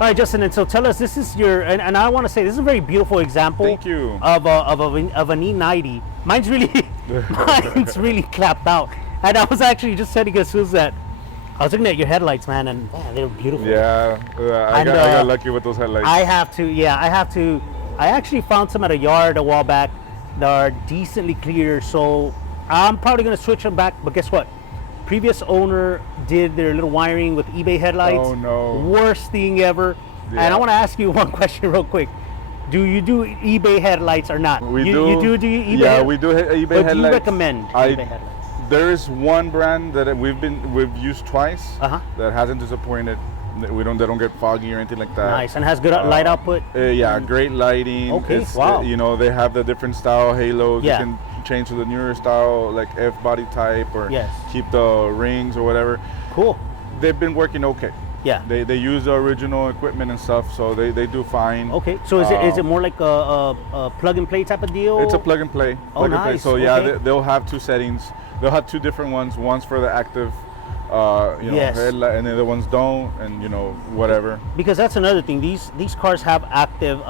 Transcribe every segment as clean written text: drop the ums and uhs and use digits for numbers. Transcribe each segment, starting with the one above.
All right, Justin, and so tell us, this is your, and I want to say, this is a very beautiful example. Thank you. Of an E90. Mine's really clapped out. And I was actually just telling you Suze that I was looking at your headlights, man, and man, they're beautiful. Yeah, I got lucky with those headlights. I have to. I actually found some at a yard a while back that are decently clear, so I'm probably going to switch them back, but guess what? Previous owner did their little wiring with eBay headlights. Oh no. Worst thing ever. Yeah. And I want to ask you one question real quick. Do you do eBay headlights or not? We do. You do eBay? Yeah, we do eBay headlights. Do you recommend eBay headlights? There's one brand that we've used twice that hasn't disappointed. They don't get foggy or anything like that. Nice, and has good light output. Yeah, great lighting. Okay, wow. You know, they have the different style halos. Yeah. You can change to the newer style, like F body type, or keep the rings or whatever. Cool. They've been working okay. Yeah. They use the original equipment and stuff, so they do fine. Okay, so is it more like a plug and play type of deal? It's a plug and play. Nice. So yeah, they'll have two settings. They'll have two different ones. One's for the active, headlight, and the other ones don't, and whatever. Because that's another thing. These cars have active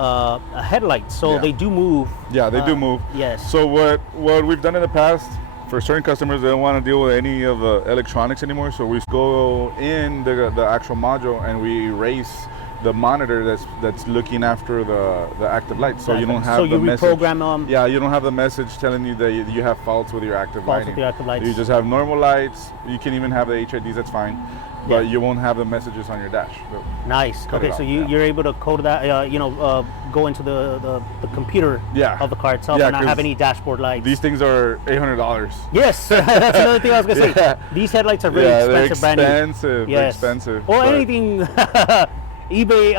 headlights, so they do move. Yeah, they do move. Yes. So what we've done in the past, for certain customers, they don't want to deal with any of the electronics anymore. So we go in the actual module and we erase the monitor that's looking after the active lights, so you don't have the message. So you reprogram them. Yeah, you don't have the message telling you that you have faults with your active lighting. You just have normal lights. You can even have the HIDs. That's fine, but you won't have the messages on your dash. Nice. Okay, so you're able to code that. Go into the computer of the car itself and not have any dashboard lights. These things are $800. Yes, that's another thing I was gonna say. These headlights are very expensive, brand new. Expensive. Yes. Expensive. Or anything. eBay,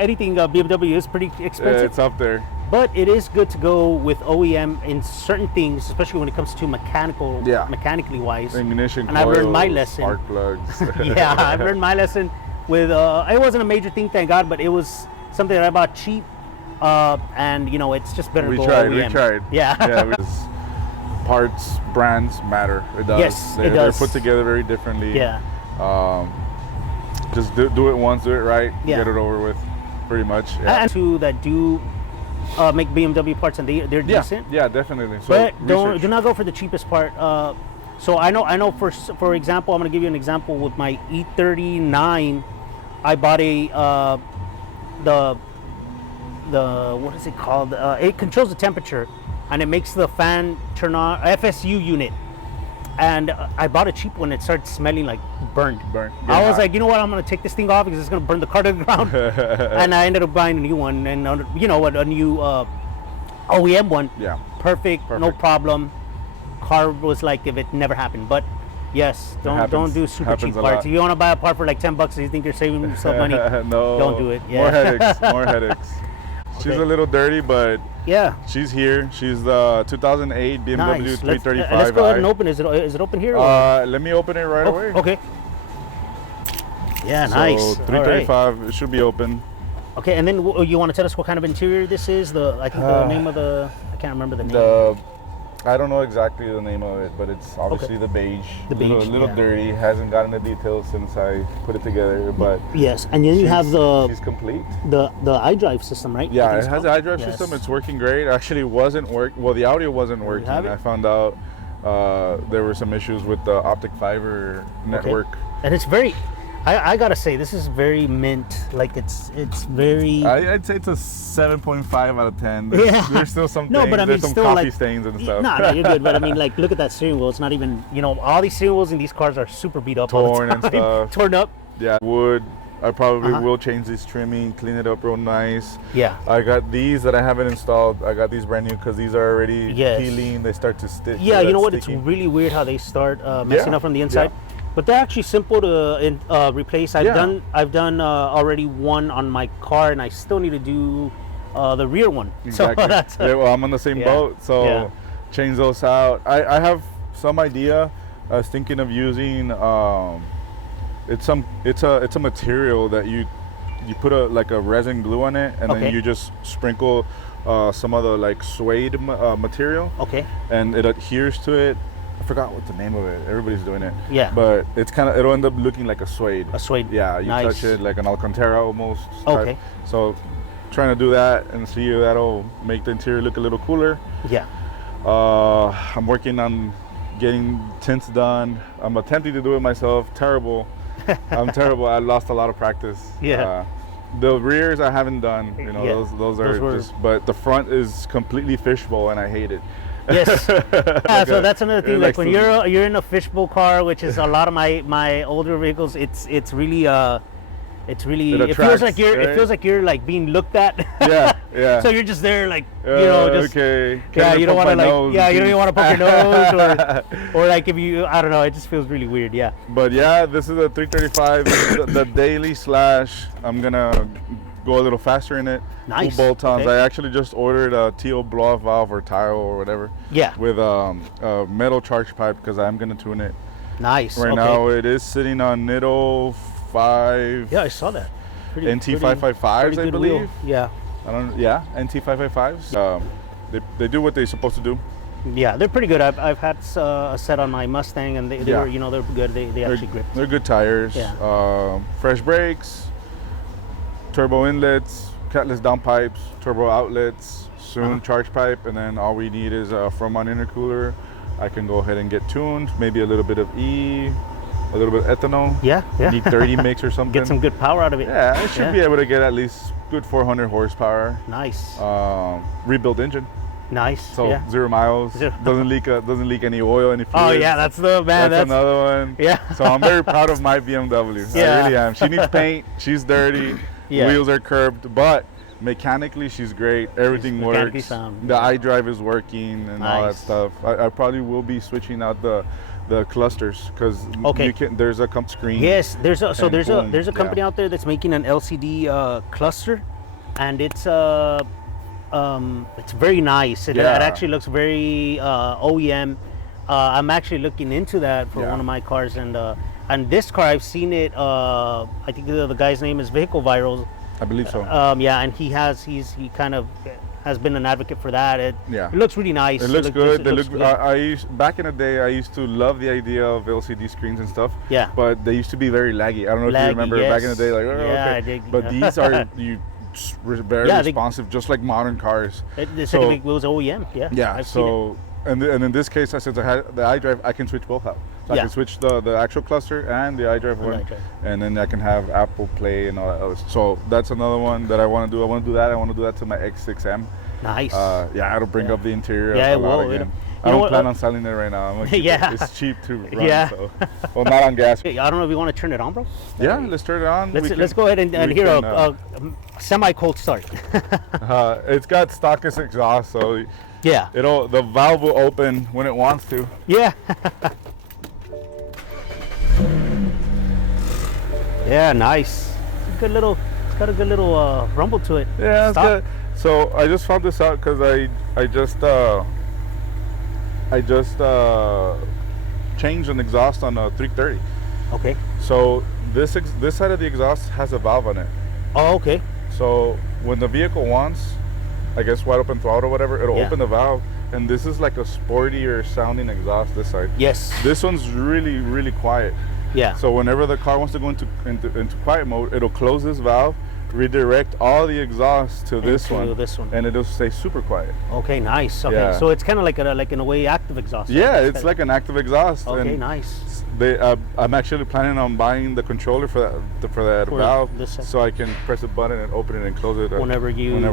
anything BMW is pretty expensive. Yeah, it's up there. But it is good to go with OEM in certain things, especially when it comes to mechanically wise. Ignition and coils, I've learned my lesson. Spark plugs. Yeah, I've learned my lesson with, it wasn't a major thing, thank God, but it was something that I bought cheap. And, it's just better to go OEM. We tried. Yeah. Parts, brands matter. It does. Yes, it They're does. put together very differently. Yeah. Just do it once, do it right, get it over with, pretty much. And two that do make BMW parts, and they're decent. Yeah, definitely. So but do not go for the cheapest part. So I know for example, I'm going to give you an example with my E39. I bought the what is it called? It controls the temperature, and it makes the fan turn on, FSU unit. And I bought a cheap one. It started smelling like burned. I was like, you know what? I'm going to take this thing off because it's going to burn the car to the ground. And I ended up buying a new one, and a new OEM one. Yeah. Perfect, no problem. Car was like if it never happened. But yes, don't do super cheap parts. If you want to buy a part for like $10 and you think you're saving yourself money, no, don't do it. Yeah. More headaches. She's a little dirty, but she's here. She's the 2008 BMW 335i. Let's go ahead and open. Is it open here? Let me open it right away. Okay. Yeah, nice. So 335, it should be open. Okay, and then you want to tell us what kind of interior this is? I think the name of I can't remember the name. I don't know exactly the name of it, but it's obviously the beige. The beige, a little dirty. Hasn't gotten the details since I put it together, but yes. And then you have she's complete. The iDrive system, right? Yeah, it has the iDrive system. It's working great. Actually, wasn't Well, the audio wasn't working. I found out there were some issues with the optic fiber network. And it's very. I gotta say, this is very mint. Like it's very. I'd say it's a 7.5 out of 10. There's still some things. No, but I mean, there's some still coffee like, stains and stuff. No, you're good. But I mean, like, look at that steering wheel. It's not even, all these steering wheels in these cars are super beat up, torn all the time. and stuff. Torn up. Yeah, wood. I probably will change this trimming, clean it up real nice. Yeah. I got these that I haven't installed. I got these brand new because these are already peeling. They start to stick. Yeah, you know what? It's really weird how they start messing up from the inside. Yeah. But they're actually simple to replace. I've done already one on my car, and I still need to do the rear one. Exactly. So well, I'm on the same boat, so change those out. I have some idea. I was thinking of using. It's a material that you put a resin glue on it, and then you just sprinkle some of the like suede material. Okay. And it adheres to it. I forgot what the name of it. Everybody's doing it. Yeah. But it's kind of, it'll end up looking like a suede. A suede. Yeah, you Nice. touch it like an Alcantara almost. Okay. So trying to do that and see if that'll make the interior look a little cooler. Yeah. I'm working on getting tints done. I'm attempting to do it myself. Terrible. I'm terrible. I lost a lot of practice. Yeah. The rears I haven't done. You know, Yeah. those are just. But the front is completely fishbowl, and I hate it. Yes. Yeah, so that's another thing. Like when some- you're in a fishbowl car, which is a lot of my older vehicles, it's really it feels like you're like being looked at. Yeah, yeah. So you're just there like just okay. yeah, you don't want to like you don't even want to poke your nose or like if you I don't know, it just feels really weird. Yeah. But yeah, this is a 335. This is the daily slash. I'm gonna go a little faster in it. Nice. 2 bolt-ons. Okay. I actually just ordered a TO blow-off valve or tile or whatever. Yeah. With a metal charge pipe because I'm gonna tune it. Nice. Right now it is sitting on Nitto 5. Yeah, I saw that. NT 555s, I believe. Wheel. Yeah. Yeah, NT 555s. They do what they're supposed to do. Yeah, they're pretty good. I've had a set on my Mustang, and they were they're good. They actually grip. They're good tires. Yeah. Fresh brakes, turbo inlets, catless downpipes, turbo outlets, soon charge pipe, and then all we need is a front-mount intercooler. I can go ahead and get tuned, maybe a little bit of E, a little bit of ethanol. Yeah. E30 mix or something. Get some good power out of it. Yeah, I should be able to get at least good 400 horsepower. Nice. Rebuilt engine. Nice. So 0 miles. Doesn't leak any oil, any fluid. Oh yeah, that's the man. That's another one. Yeah. So I'm very proud of my BMW. Yeah. I really am. She needs paint. She's dirty. Yeah. Wheels are curved, but mechanically she's great. Everything mechanically works. sound. The iDrive is working and all that Nice. stuff. I probably will be switching out the clusters because there's a screen. Yes, there's a there's a company Yeah. out there that's making an LCD cluster, and it's very nice. It actually looks very OEM. I'm actually looking into that for one of my cars, and this car I've seen it. I think the guy's name is Vehicle Virals. I believe so. Yeah, and he kind of has been an advocate for that. It looks really nice. It looks good. It looks good. Back in the day, I used to love the idea of LCD screens and stuff. Yeah. But they used to be very laggy. I don't know if you remember back in the day, like I did. But these are very responsive, just like modern cars. It was OEM. Yeah. Yeah. I've seen it. And in this case, since I had the iDrive, I can switch both out. So I can switch the actual cluster and the iDrive one, and then I can have Apple Play and all that other. So that's another one that I want to do. I want to do that. I want to do that to my X6M. Nice. It'll bring up the interior. Yeah, a it lot will. Again. I don't plan on selling it right now. I'm gonna keep it. It's cheap to run. Yeah. So. Well, not on gas. I don't know if you want to turn it on, bro. Yeah, let's turn it on. Let's go ahead and hear a semi-cold start. It's got stockless exhaust, so yeah, the valve will open when it wants to. Yeah. Yeah, nice. It's got a good little rumble to it. Yeah, it's good. So I just found this out because I just changed an exhaust on a 330. Okay. So this side of the exhaust has a valve on it. Oh, okay. So when the vehicle wants, I guess wide open throttle or whatever, it'll open the valve. And this is like a sportier sounding exhaust this side. Yes. This one's really, really quiet. Yeah. So whenever the car wants to go into quiet mode, it'll close this valve, redirect all the exhaust to this one, and it'll stay super quiet. Okay, nice. Okay, yeah. So it's kind of like in a way active exhaust. Yeah, it's like an active exhaust. Okay, nice. I'm actually planning on buying the controller for that valve, so I can press a button and open it and close it whenever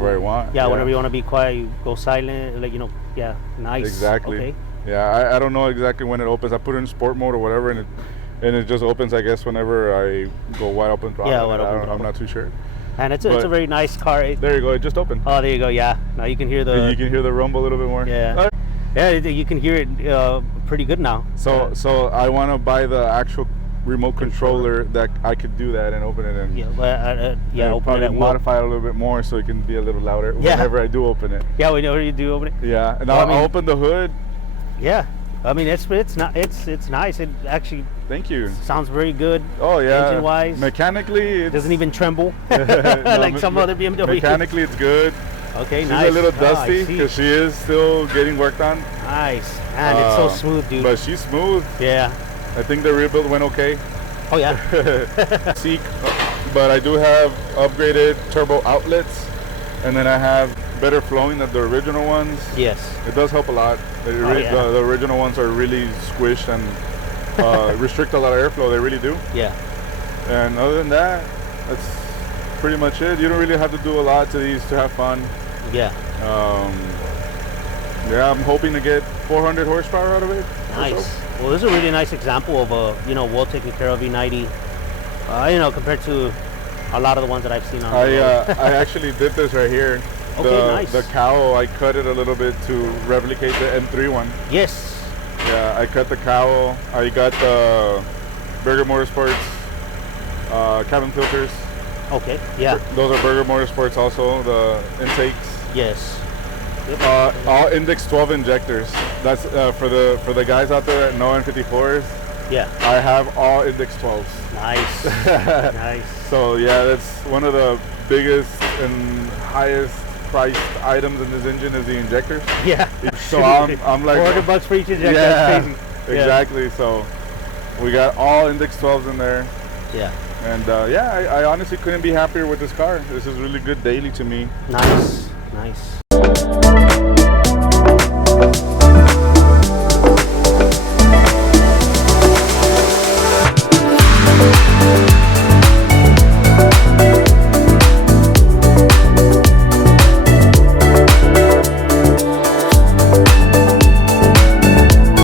I want. Yeah, whenever you want to be quiet, you go silent. Yeah, nice. Exactly. Okay. Yeah, I don't know exactly when it opens. I put it in sport mode or whatever, and it just opens, I guess, whenever I go wide open throttle. Yeah, wide open throttle. I'm not too sure. And it's a very nice car. There you go. It just opened. Oh, there you go. Yeah. Now you can hear the rumble a little bit more. Yeah. Yeah, you can hear it pretty good now. So I want to buy the actual remote controller that I could do that and open it and open it. Modify it a little bit more so it can be a little louder whenever I do open it. Yeah, whenever you do open it. Yeah, and I'll open the hood. Yeah. I mean, it's nice. It actually. Thank you. Sounds very good. Oh yeah. Engine-wise. Mechanically, it doesn't even tremble like some other BMW. Mechanically, it's good. Okay, She's nice. a little Oh, I dusty see. because she is still getting worked on. Nice. And it's so smooth, dude. But she's smooth. Yeah. I think the rebuild went okay. Oh, yeah. Seek, but I do have upgraded turbo outlets, and then I have better flowing than the original ones. Yes. It does help a lot. Yeah. The original ones are really squished and restrict a lot of airflow. They really do. Yeah. And other than that, that's pretty much it. You don't really have to do a lot to these to have fun. Yeah. Yeah, I'm hoping to get 400 horsepower out of it. Nice. Well, this is a really nice example of a well taken care of E90. Compared to a lot of the ones that I've seen on the road. I actually did this right here. Okay, nice. The cowl, I cut it a little bit to replicate the M3 one. Yes. Yeah, I cut the cowl. I got the Burger Motorsports cabin filters. Okay. Yeah. Those are Burger Motorsports also, the intakes. Yes. All Index 12 injectors. That's for the guys out there that know N54s. Yeah. I have all Index 12s. Nice. Nice. So yeah, that's one of the biggest and highest priced items in this engine is the injectors. Yeah. So I'm like $400 for each injector. Yeah, That's crazy. exactly. Yeah. So we got all Index 12s in there. Yeah. And I honestly couldn't be happier with this car. This is really good daily to me. Nice. Nice.